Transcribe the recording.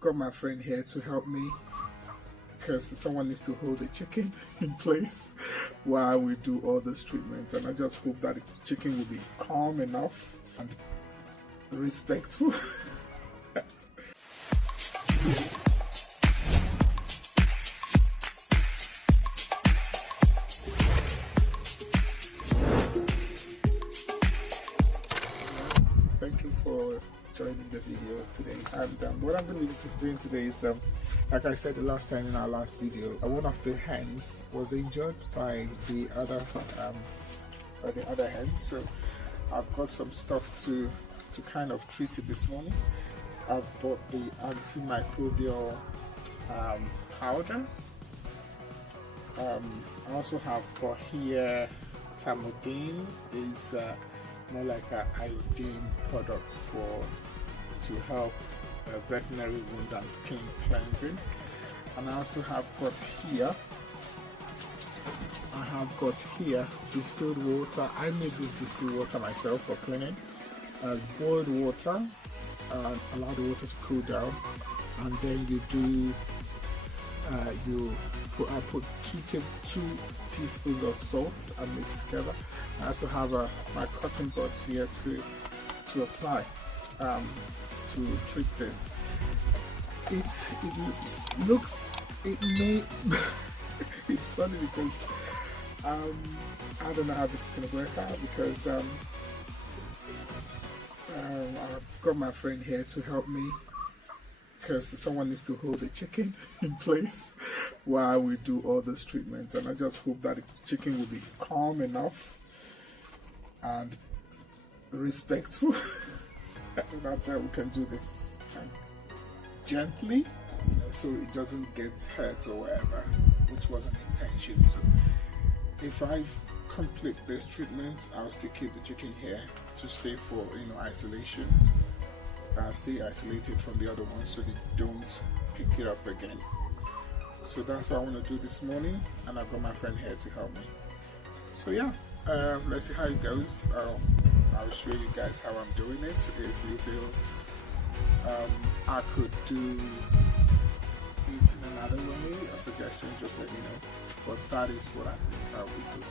I've got my friend here to help me because someone needs to hold the chicken in place while we do all those treatments, and I just hope that the chicken will be calm enough and respectful. Thank you for joining this video today, and what I'm going to be doing today is, like I said the last time in our last video, one of the hens was injured by the other hens, so I've got some stuff to kind of treat it this morning. I've bought the antimicrobial powder. I also have got here Tamodine, is more like an iodine product to help veterinary wound and skin cleansing. And I also have got here, distilled water. I make this distilled water myself for cleaning. Boiled water, allow the water to cool down, and then I put two teaspoons of salt and mix together. I also have my cotton buds here to apply to treat this. It may it's funny because I don't know how this is going to work out, because I've got my friend here to help me because someone needs to hold the chicken in place while we do all those treatments, and I just hope that the chicken will be calm enough and respectful. That's how we can do this gently, so it doesn't get hurt or whatever, which wasn't the intention. So if I complete this treatment, I'll still keep the chicken here to stay for isolation. Stay isolated from the other ones so they don't pick it up again. So that's what I want to do this morning, and I've got my friend here to help me. So yeah, let's see how it goes. I'll show you guys how I'm doing it. If you feel I could do it in another way, a suggestion, just let me know. But that is what I think I will do.